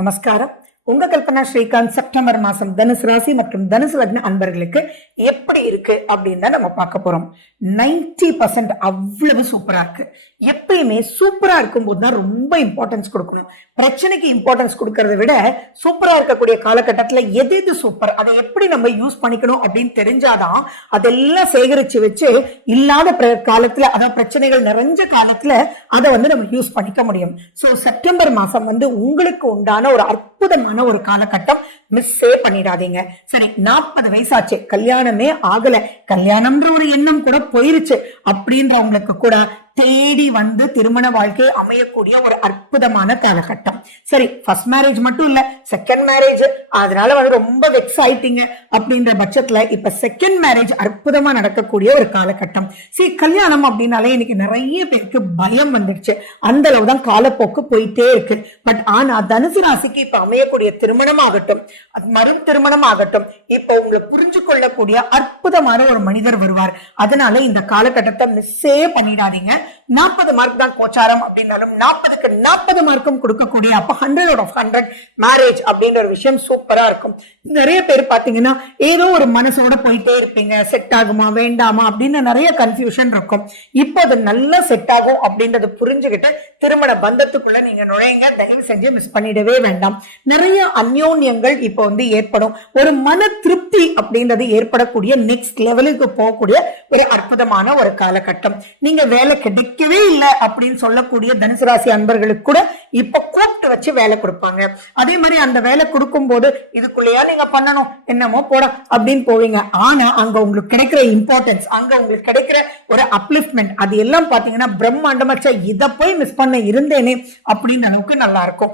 நமஸ்காரம். உங்க கல்பனா ஸ்ரீகாந்த். செப்டம்பர் மாசம் தனுசு ராசி மற்றும் தனுசு லக்ன அன்பர்களுக்கு எப்படி இருக்கு அப்படின்னு தான் நம்ம பார்க்க போறோம். 90% அவ்வளவு சூப்பரா இருக்கு. எப்பயுமே சூப்பரா இருக்கும்போது தான் ரொம்ப இம்பார்ட்டன்ஸ் கொடுக்கணும். பிரச்சனைக்கு இம்பார்ட்டன்ஸ் கொடுக்கறத விட சூப்பரா இருக்கக்கூடிய காலகட்டத்துல எது சூப்பர், அதை எப்படி நம்ம யூஸ் பண்ணிக்கணும் அப்படின்னு தெரிஞ்சாதான் அதெல்லாம் சேகரிச்சு வச்சு இல்லாத காலத்துல, அதாவது பிரச்சனைகள் நிறைஞ்ச காலத்துல அதை நம்ம யூஸ் பண்ணிக்க முடியும். சோ செப்டம்பர் மாசம் உங்களுக்கு உண்டான ஒரு அற்புதமான ஒரு காலகட்டம். மிஸ்ஸே பண்ணிடாதீங்க. சரி, 40 வயசாச்சு, கல்யாணமே ஆகல, கல்யாணம்ன்ற ஒரு எண்ணம் கூட போயிருச்சு அப்படின்றவங்களுக்கு கூட தேடி வந்து திருமண வாழ்க்கை அமையக்கூடிய ஒரு அற்புதமான காலகட்டம். சரி, ஃபர்ஸ்ட் மேரேஜ் மட்டும் இல்ல, செகண்ட் மேரேஜ், அதனால ரொம்ப வெக்ஸ் ஆயிட்டீங்க அப்படின்ற பட்சத்துல இப்ப செகண்ட் மேரேஜ் அற்புதமா நடக்கக்கூடிய ஒரு காலகட்டம். சரி, கல்யாணம் அப்படின்னாலே இன்னைக்கு நிறைய பேருக்கு பயம் வந்துடுச்சு. அந்த அளவுதான் காலப்போக்கு போயிட்டே இருக்கு. பட் ஆனா தனுசு ராசிக்கு இப்ப அமையக்கூடிய திருமணம் ஆகட்டும், மறு திருமணம் ஆகட்டும், இப்ப உங்களை புரிஞ்சு கொள்ளக்கூடிய அற்புதமான ஒரு மனிதர் வருவார். அதனால இந்த காலகட்டத்தை மிஸ்ஸே பண்ணிடாதீங்க. 40 மார்க் தான் கோச்சாரம் அப்படின்னாலும் 40க்கு 40 மார்க்கும் கொடுக்கக்கூடிய, அப்ப 100/100 மேரேஜ் அப்படின்ற ஒரு விஷயம் சூப்பரா இருக்கும். நிறைய பேர் பாத்தீங்கன்னா ஏதோ ஒரு மனசோட போயிட்டே இருப்பீங்க, செட் ஆகுமா வேண்டாமா அப்படின்னு நிறைய கன்ஃபியூஷன் இருக்கும். இப்போ அது நல்லா செட் ஆகும் அப்படின்றத புரிஞ்சுக்கிட்டு திருமண பந்தத்துக்குள்ள நீங்க நுழைங்க. தயவு செஞ்சு மிஸ் பண்ணிடவே வேண்டாம். நிறைய அந்யோன்யங்கள் இப்போ ஏற்படும். ஒரு மன திருப்தி அப்படின்றது ஏற்படக்கூடிய, நெக்ஸ்ட் லெவலுக்கு போகக்கூடிய ஒரு அற்புதமான ஒரு காலகட்டம். நீங்க வேலை கிடைக்கவே இல்லை அப்படின்னு சொல்லக்கூடிய தனுசு ராசி அன்பர்களுக்கு கூட இப்ப கூப்பிட்டு வச்சு வேலை கொடுப்பாங்க. அதே மாதிரி அந்த வேலை கொடுக்கும் போது இதுக்குள்ளேயா நீங்க பண்ணணும், என்னமோ போட அப்படின்னு போவீங்க. ஆனா அங்க உங்களுக்கு கிடைக்கிற இம்பார்ட்டன்ஸ், அங்க உங்களுக்கு கிடைக்கிற ஒரு அப்லிஃப்ட்மெண்ட், அது எல்லாம் பாத்தீங்கன்னா பிரம்மாண்டமா, இதை போய் மிஸ் பண்ண இருந்தேனே அப்படின்னு அளவுக்கு நல்லா இருக்கும்.